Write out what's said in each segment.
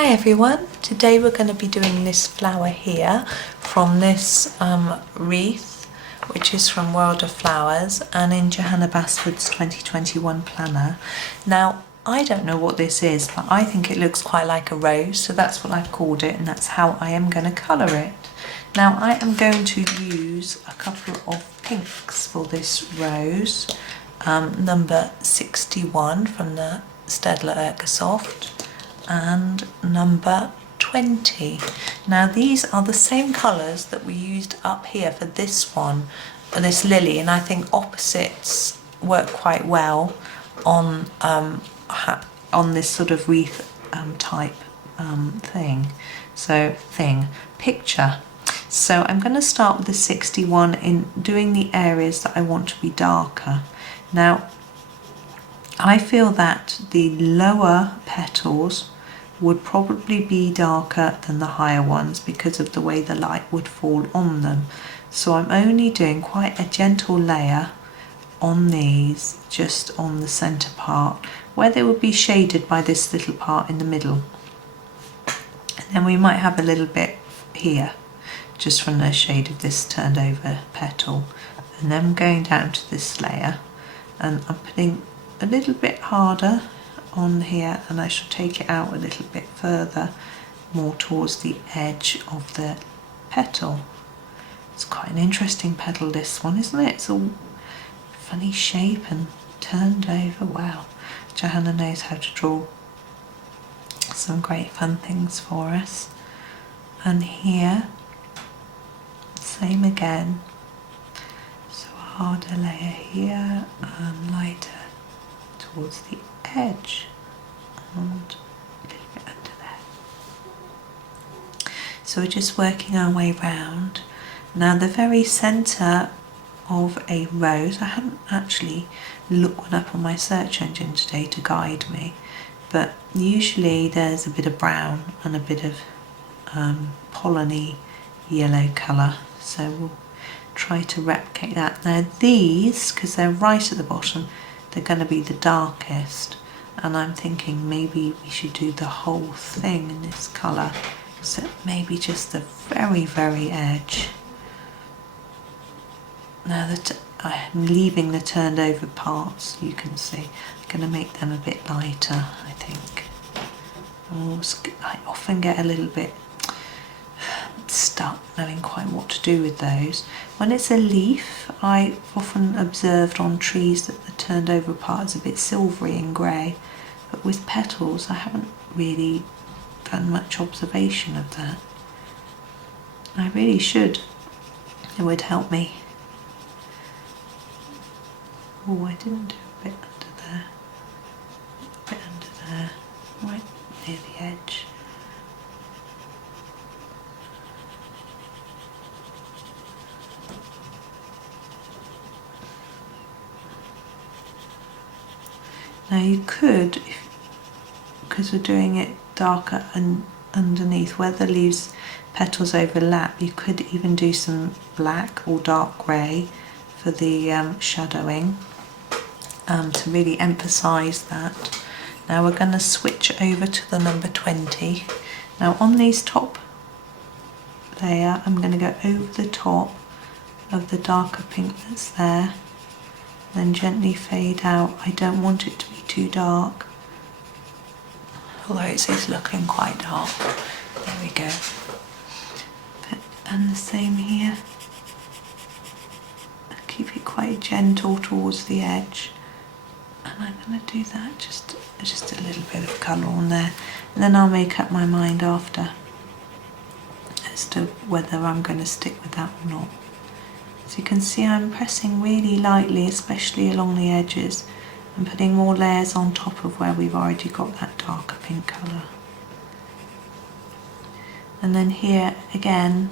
Hi everyone, today we're going to be doing this flower here from this wreath, which is from World of Flowers and in Johanna Basford's 2021 planner. Now I don't know what this is, but I think it looks quite like a rose, so that's what I've called it and that's how I am going to colour it. Now I am going to use a couple of pinks for this rose, number 61 from the Staedtler Ergosoft and number 20. Now these are the same colours that we used up here for this one, this lily, and I think opposites work quite well on this sort of wreath type picture. So I'm going to start with the 61 in doing the areas that I want to be darker. Now I feel that the lower petals would probably be darker than the higher ones because of the way the light would fall on them. So I'm only doing quite a gentle layer on these, just on the centre part, where they would be shaded by this little part in the middle. And then we might have a little bit here, just from the shade of this turned over petal. And then I'm going down to this layer and I'm putting a little bit harder on here, and I shall take it out a little bit further, more towards the edge of the petal. It's quite an interesting petal, this one, isn't it? It's all funny shape and turned over. Wow, Johanna knows how to draw some great fun things for us. And here, same again, so a harder layer here and lighter towards the edge and a little bit under there. So we're just working our way round. Now the very centre of a rose, I haven't actually looked one up on my search engine today to guide me, but usually there's a bit of brown and a bit of polleny yellow colour, so we'll try to replicate that. Now these, because they're right at the bottom, they're going to be the darkest, and I'm thinking maybe we should do the whole thing in this colour, so maybe just the very edge. Now that I'm leaving the turned over parts, you can see, I'm going to make them a bit lighter, I think. I often get a little bit stuck knowing quite what to do with those. When it's a leaf, I've often observed on trees that the turned over part is a bit silvery and grey, but with petals I haven't really done much observation of that. I really should, it would help me. Oh, I didn't do a bit under there, a bit under there, right near the edge. Now you could, because we're doing it darker and underneath where the leaves petals overlap, you could even do some black or dark grey for the shadowing to really emphasise that. Now we're going to switch over to the number 20. Now on these top layer I'm going to go over the top of the darker pink that's there, then gently fade out. I don't want it to be too dark, although it is looking quite dark. There we go. And the same here. Keep it quite gentle towards the edge, and I'm going to do that, just a little bit of colour on there, and then I'll make up my mind after as to whether I'm going to stick with that or not. So you can see I'm pressing really lightly, especially along the edges, and putting more layers on top of where we've already got that darker pink colour. And then here again,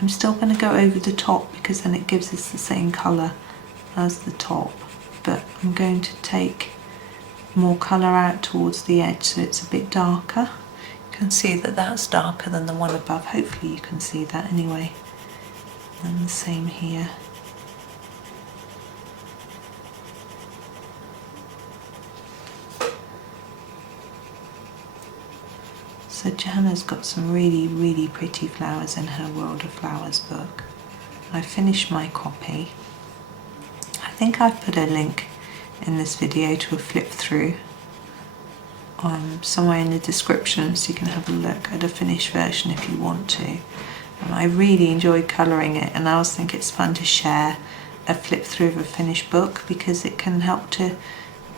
I'm still going to go over the top because then it gives us the same colour as the top, but I'm going to take more colour out towards the edge so it's a bit darker. You can see that that's darker than the one above, hopefully you can see that anyway. And the same here. So Johanna's got some really pretty flowers in her World of Flowers book. I finished my copy. I think I've put a link in this video to a flip through somewhere in the description, so you can have a look at a finished version if you want to. I really enjoyed colouring it, and I also think it's fun to share a flip through of a finished book, because it can help to,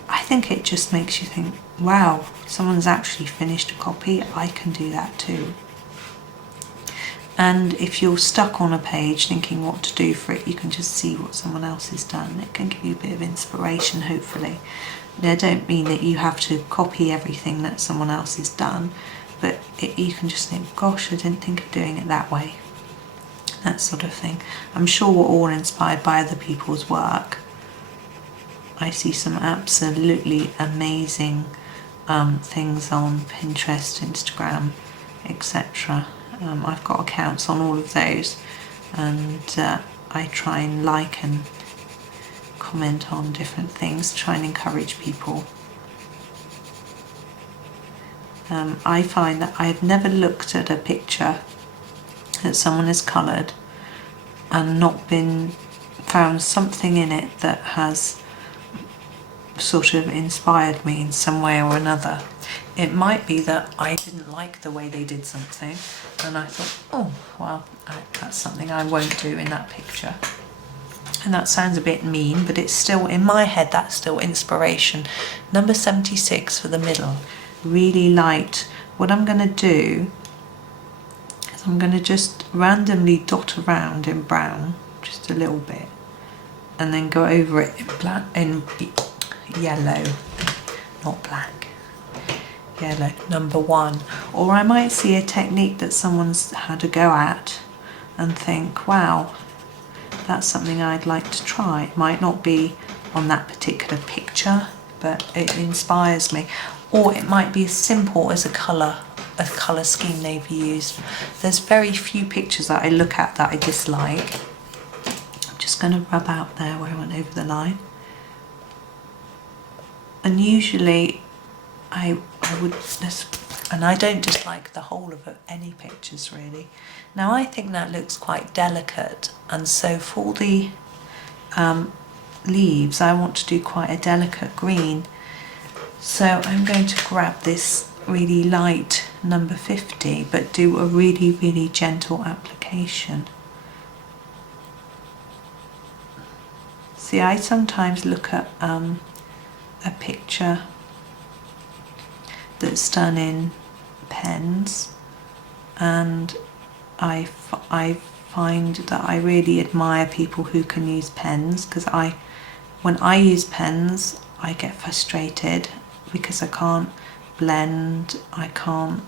I think it just makes you think, wow, someone's actually finished a copy, I can do that too. And if you're stuck on a page thinking what to do for it, you can just see what someone else has done. It can give you a bit of inspiration, hopefully. I don't mean that you have to copy everything that someone else has done, but you can just think, gosh, I didn't think of doing it that way. That sort of thing. I'm sure we're all inspired by other people's work. I see some absolutely amazing things on Pinterest, Instagram, etc. I've got accounts on all of those, and I try and like and comment on different things, try and encourage people. I find that I've never looked at a picture that someone has coloured and not found something in it that has sort of inspired me in some way or another. It might be that I didn't like the way they did something, and I thought, oh well, that's something I won't do in that picture. And that sounds a bit mean, but it's still, in my head, that's still inspiration. Number 76 for the middle, really light. What I'm going to do is I'm going to just randomly dot around in brown, just a little bit, and then go over it in black, in yellow, not black, yellow, number 1. Or I might see a technique that someone's had a go at and think, wow, that's something I'd like to try. It might not be on that particular picture, but it inspires me. Or it might be as simple as a colour scheme they've used. There's very few pictures that I look at that I dislike. I'm just going to rub out there where I went over the line. And usually I would, and I don't dislike the whole of any pictures really. Now I think that looks quite delicate, and so for the leaves I want to do quite a delicate green. So I'm going to grab this really light number 50, but do a really gentle application. See, I sometimes look at a picture that's done in pens, and I find that I really admire people who can use pens, because when I use pens I get frustrated because I can't blend, I can't,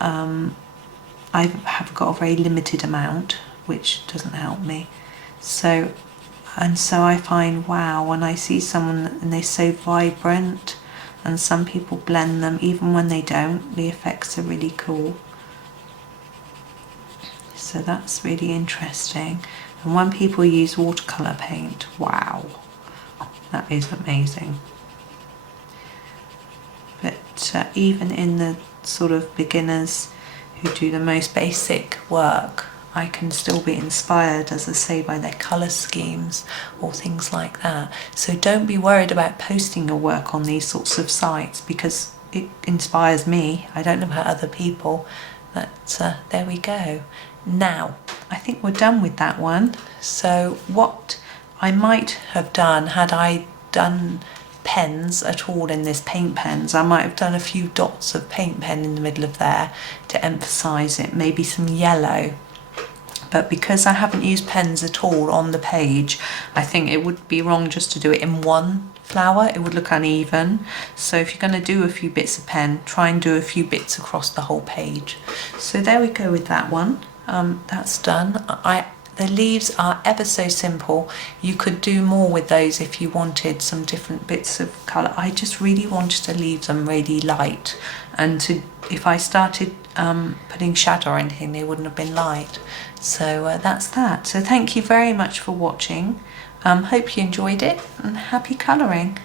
I have got a very limited amount, which doesn't help me. So I find, wow, when I see someone and they're so vibrant, and some people blend them even when they don't, the effects are really cool. So that's really interesting. And when people use watercolour paint, wow, that is amazing. But even in the sort of beginners who do the most basic work, I can still be inspired, as I say, by their colour schemes or things like that. So don't be worried about posting your work on these sorts of sites, because it inspires me. I don't know about other people, but there we go. Now, I think we're done with that one. So what I might have done, had I done pens at all in this paint pens, I might have done a few dots of paint pen in the middle of there to emphasise it, maybe some yellow. But because I haven't used pens at all on the page, I think it would be wrong just to do it in one flower. It would look uneven. So if you're going to do a few bits of pen, try and do a few bits across the whole page. So there we go with that one. That's done. The leaves are ever so simple. You could do more with those if you wanted some different bits of colour. I just really wanted to leave them really light, and if I started putting shadow or anything, they wouldn't have been light. So that's that. So thank you very much for watching. Hope you enjoyed it, and happy colouring.